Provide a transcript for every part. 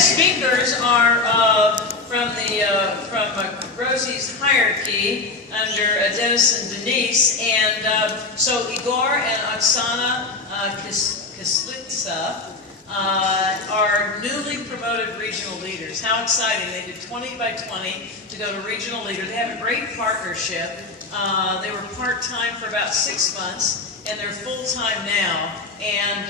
next speakers are from Rosie's hierarchy under Dennis and Denise, and so Igor and Oksana Kislitsa are newly promoted regional leaders. How exciting! They did 20 by 20 to go to regional leader. They have a great partnership. They were part-time for about 6 months, and they're full-time now. And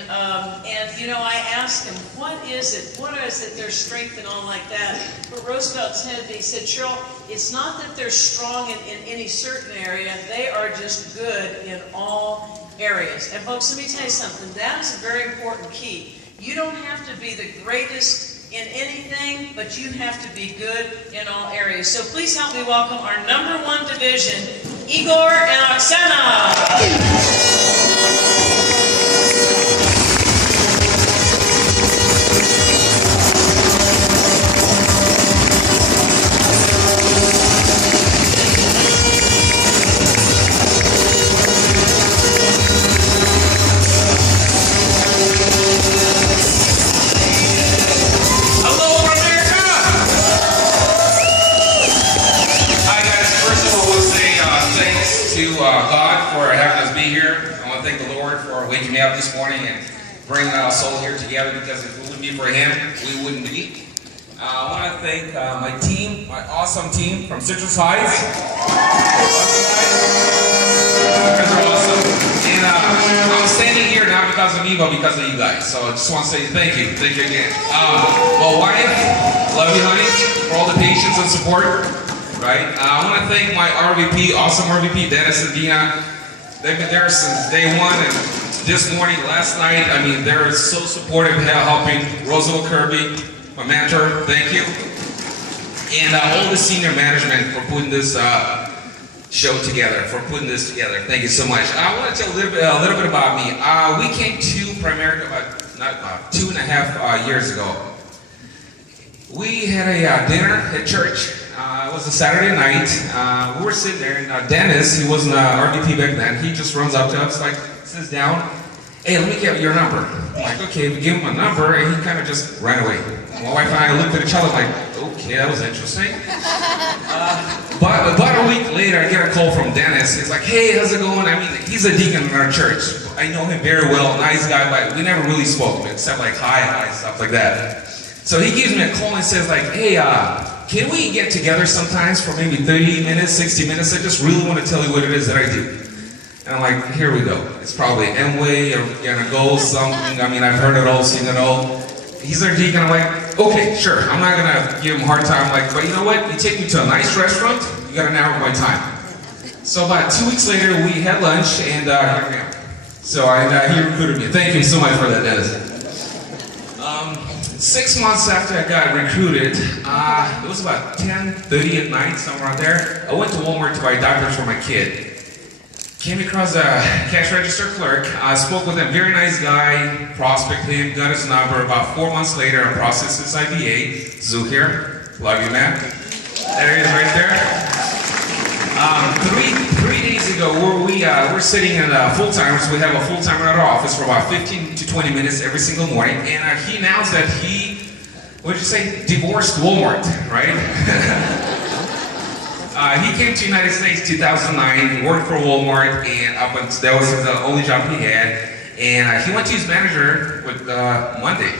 you know, I asked them, what is it their strength and all like that? But Roosevelt said, he said, Cheryl, it's not that they're strong in any certain area, they are just good in all areas. And folks, let me tell you something, that is a very important key. You don't have to be the greatest in anything, but you have to be good in all areas. So please help me welcome our #1 division, Igor and Oksana. God for having us be here. I want to thank the Lord for waking me up this morning and bringing us all here together, because if it wouldn't be for Him, we wouldn't be. I want to thank my team, my awesome team from Citrus Heights. You guys are awesome. And I'm standing here not because of me, but because of you guys. So I just want to say thank you. Thank you again. My wife, love you, honey, for all the patience and support. Right? I want to thank my RVP, awesome RVP, Dennis and Dina. They've been there since day one, and this morning, last night. I mean, they're so supportive, helping Roosevelt Kirby, my mentor. Thank you. And all the senior management for putting this show together, Thank you so much. I want to tell a little bit about me. We came to Primerica about 2.5 years ago. We had a dinner at church. It was a Saturday night. We were sitting there, and Dennis, he wasn't RVP back then, he just runs up to us, like, sits down. Hey, let me get your number. I'm like, okay, we give him a number, and he kind of just ran away. My wife and I looked at each other like, okay, that was interesting. But about a week later, I get a call from Dennis. He's like, hey, how's it going? I mean, he's a deacon in our church. I know him very well, nice guy, but we never really spoke, except like hi, stuff like that. So he gives me a call and says like, hey, can we get together sometimes for maybe 30 minutes, 60 minutes? I just really want to tell you what it is that I do. And I'm like, here we go. It's probably Amway or gonna go something. I mean, I've heard it all, seen it all. He's our deacon. I'm like, okay, sure. I'm not gonna give him a hard time. I'm like, but you know what? You take me to a nice restaurant, you gotta narrow my time. So about 2 weeks later, we had lunch, and here I am. So he recruited me. Thank you so much for that, Dennis. 6 months after I got recruited, it was about 10:30 at night, somewhere around there. I went to Walmart to buy diapers for my kid. Came across a cash register clerk. I spoke with him, very nice guy, prospected him, got his number. About 4 months later, I processed his IBA. Zuhir, love you, man. There he is right there. Three days ago, we're sitting in full-timers. We have a full-timer at our office for about 15 to 20 minutes every single morning, and he announced that he, what did you say, divorced Walmart, right? He came to the United States in 2009, worked for Walmart, and that was the only job he had. And he went to his manager with Monday.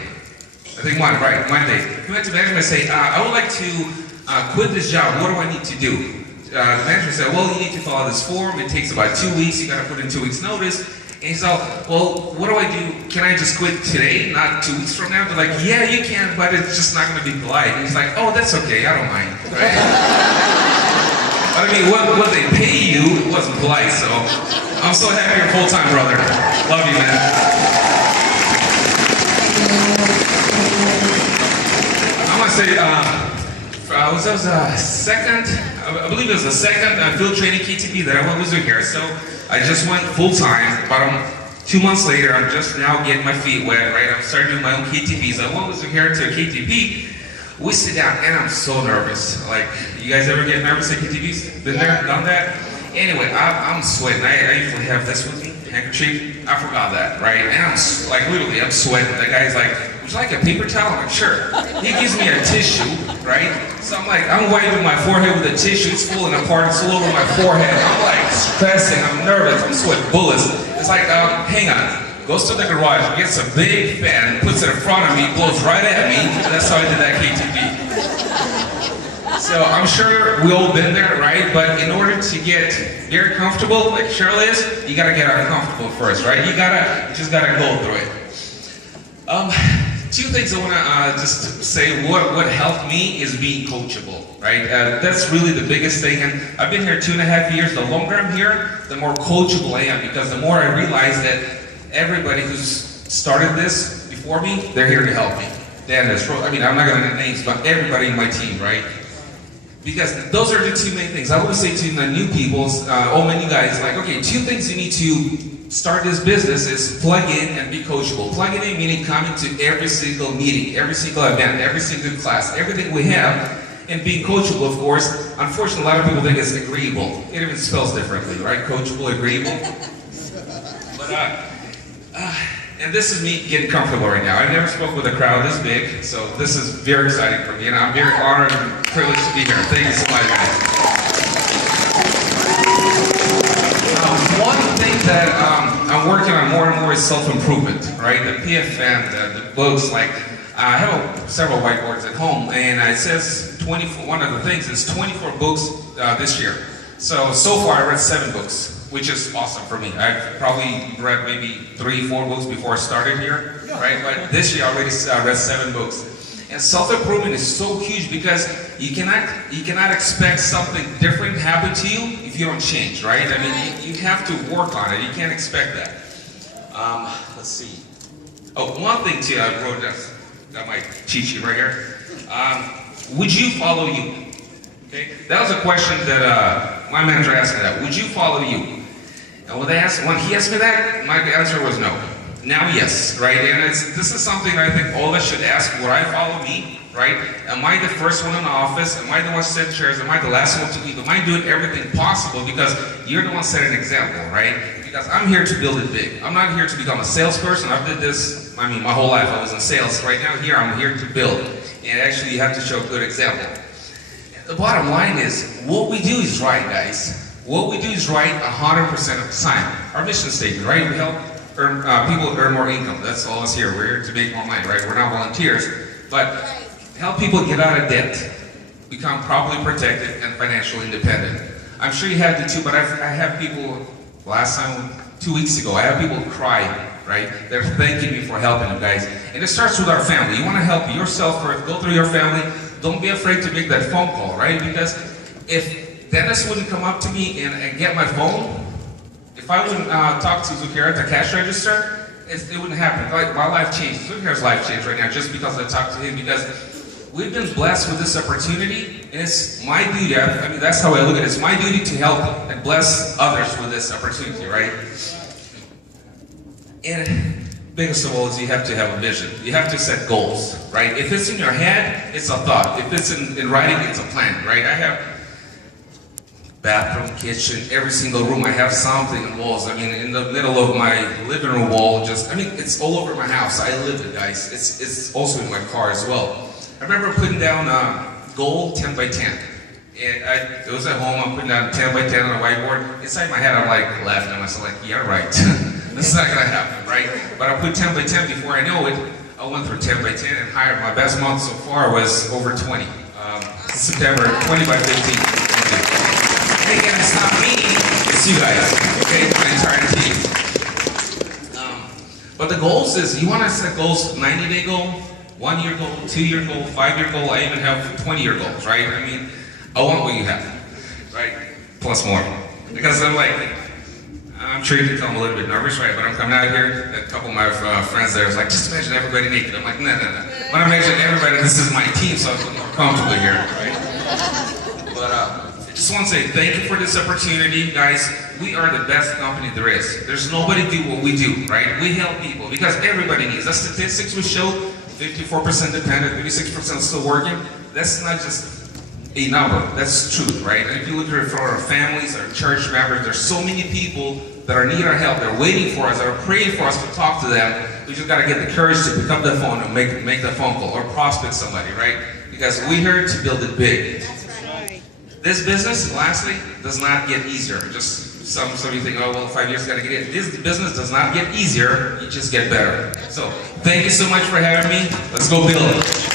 He went to management and said, I would like to quit this job. What do I need to do? The manager said, well, you need to fill out this form. It takes about 2 weeks. You got to put in 2 weeks notice. And he said, well, what do I do? Can I just quit today, not 2 weeks from now? They're like, yeah, you can, but it's just not going to be polite. And he's like, oh, that's okay. I don't mind. Right? But I mean, what they pay you, it wasn't polite. So I'm so happy you're full-time, brother. Love you, man. I want to say, I believe it was the second field training KTP that I was doing here. So I just went full-time. About 2 months later, I'm just now getting my feet wet, right? I'm starting doing my own KTPs. I went here to a KTP. We sit down, and I'm so nervous. Like, you guys ever get nervous at KTPs? Been there, done that? Anyway, I'm sweating. I usually have this with me, handkerchief. I forgot that, right? And I'm like, literally, I'm sweating. The guy's like, would would you like a paper towel? I'm like, sure. He gives me a tissue, right? So I'm like, I'm wiping my forehead with a tissue. It's falling apart. It's all over my forehead. I'm like stressing. I'm nervous. I'm sweating bullets. It's like, hang on. Goes to the garage, gets a big fan, puts it in front of me, blows right at me. That's how I did that KTV. So I'm sure we all been there, right? But in order to get very comfortable, like Cheryl is, you gotta get uncomfortable first, right? You just gotta go through it. Two things I wanna just say. What helped me is being coachable, right? That's really the biggest thing. And I've been here 2.5 years. The longer I'm here, the more coachable I am, because the more I realize that everybody who's started this before me, they're here to help me. Dan is, I mean, I'm not gonna get names, but everybody in my team, right? Because those are the two main things. I always say to the new people, many guys, like, okay, two things you need to start this business is plug in and be coachable. Plugging in meaning coming to every single meeting, every single event, every single class, everything we have, and being coachable, of course. Unfortunately, a lot of people think it's agreeable. It even spells differently, right? Coachable, agreeable. But, and this is me getting comfortable right now. I never spoke with a crowd this big, so this is very exciting for me, and I'm very honored and privileged to be here. Thank you so much, guys. One thing that I'm working on more and more is self-improvement, right? The PFN, the books, like, I have several whiteboards at home, and it says 24, one of the things is 24 books this year. So far I read 7 books. Which is awesome for me. I've probably read maybe 3-4 books before I started here, right? But this year I already read 7 books. And self-improvement is so huge because you cannot expect something different to happen to you if you don't change, right? I mean, you have to work on it. You can't expect that. Let's see. Oh, one thing too, I wrote this. Got my cheat sheet right here. Would you follow you? Okay, that was a question that my manager asked me that. Would you follow you? And when he asked me that, my answer was no. Now yes, right? And this is something I think all of us should ask. Would I follow me, right? Am I the first one in the office? Am I the one setting chairs? Am I the last one to leave? Am I doing everything possible? Because you're the one setting an example, right? Because I'm here to build it big. I'm not here to become a salesperson. I've did this, I mean, my whole life I was in sales. Right now here, I'm here to build. And actually you have to show a good example. The bottom line is, what we do is right, guys. What we do is right 100% of the time. Our mission statement, right? We help people earn more income. That's all us here. We're here to make more money, right? We're not volunteers. But help people get out of debt, become properly protected, and financially independent. I'm sure you have to too, but I have people, last time, 2 weeks ago, I have people cry, right? They're thanking me for helping them, guys. And it starts with our family. You want to help yourself first, go through your family. Don't be afraid to make that phone call, right? Because if Dennis wouldn't come up to me and get my phone, if I wouldn't talk to Zucchero at the cash register, it wouldn't happen. Like, my life changed. Zucchero's life changed right now just because I talked to him, because we've been blessed with this opportunity, and it's my duty, I mean, that's how I look at it. It's my duty to help and bless others with this opportunity, right? And biggest of all is you have to have a vision. You have to set goals, right? If it's in your head, it's a thought. If it's in writing, it's a plan, right? I have bathroom, kitchen, every single room. I have something on walls. I mean, in the middle of my living room wall, it's all over my house. I live it, guys. It's also in my car as well. I remember putting down goal 10 by 10. And it was at home, I'm putting down 10 by 10 on a whiteboard. Inside my head, I'm like laughing at myself, like, yeah, right. This is not gonna happen, right? But I put 10 by 10 before I know it. I went through 10 by 10 and hired. My best month so far was over 20. September, 20 by 15. Again, it's not me, it's you guys, okay? My entire team. But the goals is, you want to set goals, 90-day goal, 1-year goal, 2-year goal, 5-year goal. I even have 20-year goals, right? I mean, I want what you have, right? Plus more. Because I'm sure you can tell I'm a little bit nervous, right? But I'm coming out here, a couple of my friends there was like, just imagine everybody naked. I'm like, no. I want to imagine everybody, this is my team, so I feel more comfortable here, right? But, I just want to say thank you for this opportunity, guys. We are the best company there is. There's nobody do what we do, right? We help people because everybody needs. The statistics we show, 54% dependent, 36% still working. That's not just a number. That's truth, right? And if you look at it for our families, our church members, there's so many people that are needing our help. They're waiting for us. They're praying for us to talk to them We just gotta get the courage to pick up the phone and make the phone call or prospect somebody, right? Because we're here to build it big. This business, lastly, does not get easier. Just some of you think, oh well, 5 years gotta get it. This business does not get easier, you just get better. So thank you so much for having me. Let's go build it.